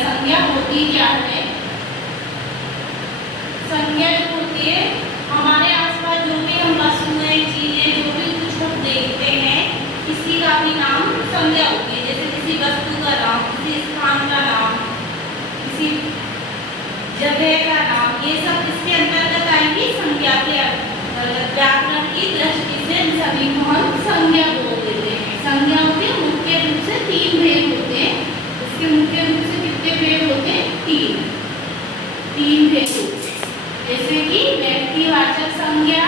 संज्ञा होती क्या है? संज्ञा जो होती है हमारे आसपास जो भी हम वस्तुएं चीजें जो भी कुछ हम देखते हैं किसी का भी नाम संज्ञा होती है। जैसे किसी वस्तु का नाम, किसी स्थान का नाम, किसी जगह का नाम, ये सब इसके अंतर्गत आएंगी संज्ञा के अंतर्गत। व्याकरण की दृष्टि से इन सभी को हम संज्ञा बोल देते हैं। संज्ञा के मुख्य रूप से 3 भेद होते हैं। इसके मुख्य रूप से कितने भेद होते हैं? 3 भेद होते हैं। जैसे कि व्यक्तिवाचक संज्ञा,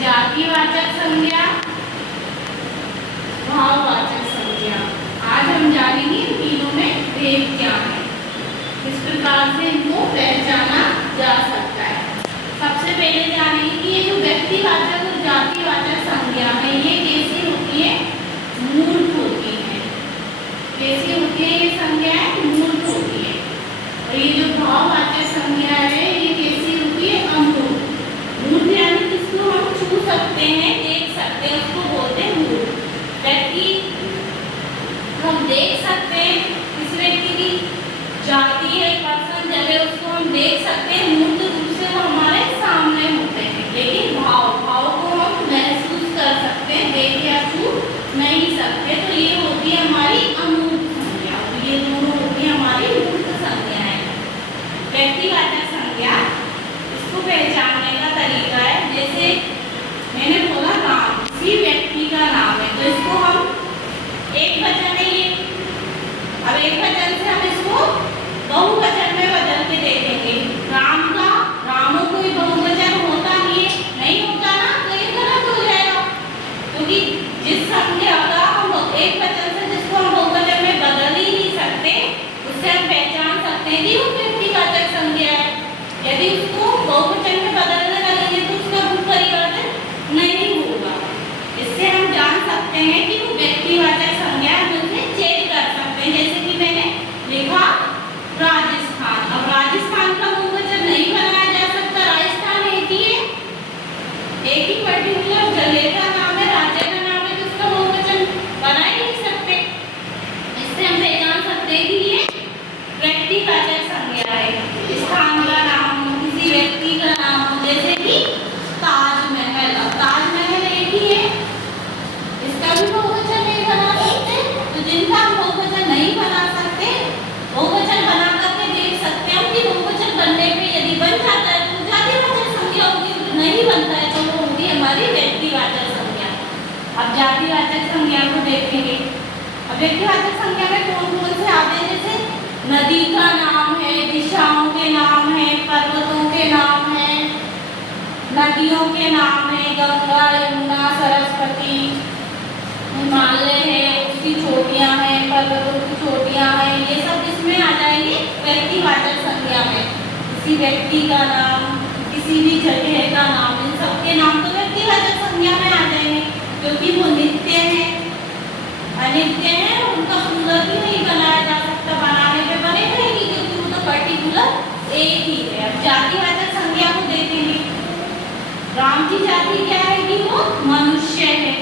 जातिवाचक संज्ञा, भाववाचक संज्ञा। आज हम जानेंगे इन तीनों में भेद क्या है, किस प्रकार से इनको पहचाना जा सकता है। सबसे पहले जानेंगे कि ये जो व्यक्तिवाचक और जातिवाचक संज्ञा है ये कैसी होती है? मूर्त होती है। कैसी होती है ये संज्ञाएं? मूर्त होती है। और ये जो भाववाचक संज्ञा है ये कैसी होती है? अमूर्त। मूर्त यानी किसको हम छू सकते हैं, देख सकते हैं, उसको बोलते हैं मूर्त। व्यक्ति हम देख सकते हैं, किस व्यक्ति की जाति है, पर्सन, जगह, उसको हम देख सकते हैं, मूर्त रूप से वो हमारे सामने होते हैं। लेकिन भाव को हम महसूस कर सकते हैं, देख या छू नहीं सकते। तो ये होती है हमारी अमूर्त संज्ञा। तो ये दोनों होती है हमारी मूर्त संज्ञाएं। व्यक्तिवाचक संज्ञा, इसको पहचानने का तरीका है, जैसे मैंने बोला नाम, किसी व्यक्ति का नाम है तो इसको हम एक वचन है ये। अब एक वचन से हम इसको बहुवचन में बदल के देखेंगे। राम का, रामों कोई बहुवचन होता नहीं होता ना, तो ये गलत हो जाएगा। क्योंकि जिस संज्ञा का हम एक वचन से जिसको हम बहुवचन में बदल ही नहीं सकते, उससे हम पहचान सकते हैं कि वो व्यक्तिवाचक संज्ञा है। यदि उसको बहुवचन में बदलने लगेंगे तो उसका रूप परिवर्तन नहीं होगा। इससे हम जान सकते हैं कि वो व्यक्तिवाचक संज्ञा है, उसे चेंज कर सकते हैं। जैसे कि मैंने लिखा राजस्थान। अब राजस्थान का बहुवचन नहीं बनाया जा सकता, राजस्थान एक ही है, एक ही पर्टिकुलर जगह का नाम है, राज्य का नाम है, तो उसका बहुवचन बना ही नहीं सकते। इससे हम पहचान सकते हैं कि ये व्यक्तिवाचक संज्ञा है। स्थान का नाम हो, किसी व्यक्ति का नाम हो, जैसे कि ताजमहल। अब ताजमहल एक ही है, इसका भी बहुवचन नहीं बना सकते। तो जिनका हम बहुवचन नहीं बना सकते, बहुवचन बना करके देख सकते हैं कि बहुवचन बनने पे यदि बन जाता है तो जातिवाचक संज्ञा होगी, नहीं बनता है तो वो होगी हमारी व्यक्तिवाचक संज्ञा। अब जातिवाचक संज्ञा को देखेंगे। अब व्यक्तिवाचक संज्ञा में कौन कौन से आते हैं? जैसे नदी का नाम है, दिशाओं के नाम है, पर्वतों के नाम है, नदियों के नाम है, गंगा, यमुना, सरस्वती, हिमालय है, उसकी चोटियां हैं, पर्वतों की चोटियां हैं, ये सब इसमें आ जाएंगे व्यक्तिवाचक संज्ञा में। किसी व्यक्ति का नाम, किसी भी जगह का नाम, इन सबके नाम तो व्यक्तिवाचक संज्ञा में आ जाएंगे, क्योंकि वो नित्य है, अनित्य है, उनका पूर्वक ही नहीं बनाया जा सकता, बनाने पे बनेगा ही नहीं, क्योंकि वो तो पर्टिकुलर एक ही है। अब जातिवाचक संज्ञा को देखेंगे। राम की जाति क्या है कि वो मनुष्य है।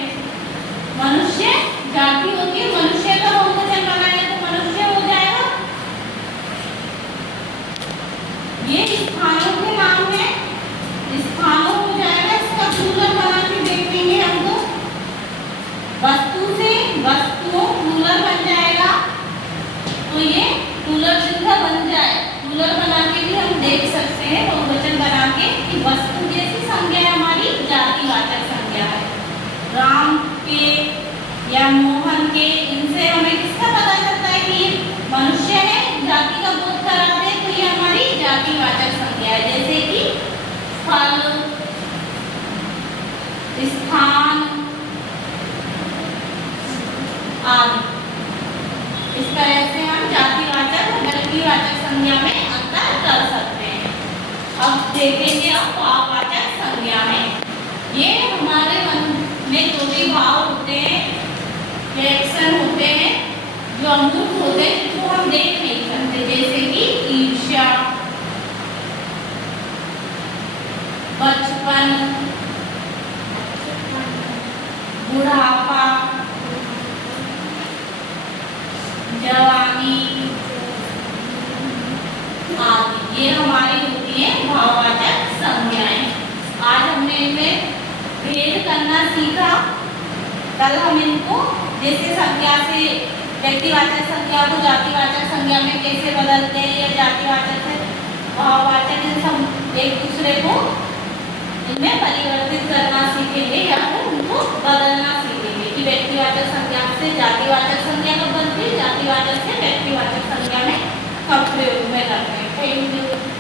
मनुष्य जाति होती है, मनुष्य का बहुवचन बनाए तो मनुष्य हो जाएगा। ये स्थानों के नाम है, स्थानों हो जाएगा, इसका प्लूरल बना के देखेंगे हमको। वस्तु से वस्तुओं प्लूरल बन जाएगा, तो ये प्लूरल जिनका बन जाए, प्लूरल बना के भी हम देख सकते हैं बहुवचन बना के कि वस्तु जैसी संज्ञा हमारी जातिवाचक संज्ञा है। राम के या मोहन के, इनसे हमें किसका पता चलता है कि ये मनुष्य है, जाति का बोध कराते हैं, तो ये हमारी जातिवाचक संज्ञा है। जैसे कि फल, स्थान आदि। इस तरह से हम जातिवाचक और व्यक्तिवाचक संज्ञा में अंतर कर सकते हैं। अब देखेंगे आप भाववाचक संज्ञा में। ये हमारे मन में जो भी भाव होते हैं, रिएक्शन होते हैं, जो अमूर्त होते हैं, जिसको हम देख नहीं सकते, जैसे कि ईर्ष्या, बचपन, बुढ़ापा, जवानी, आदि, ये हमारी होती है भाववाचक संज्ञाएं। आज हमने इनमें भेद करना सीखा। कल हम इनको जैसे संज्ञा से व्यक्तिवाचक संज्ञा को जातिवाचक संज्ञा में कैसे बदलते हैं, या जातिवाचक से भाववाचक एक दूसरे को इनमें परिवर्तित करना सीखेंगे, या फिर उनको बदलना सीखेंगे कि व्यक्तिवाचक संज्ञा से जातिवाचक संज्ञा कब बनती है, जातिवाचक से व्यक्तिवाचक संज्ञा में कब प्रयोग में करते हैं। Thank you.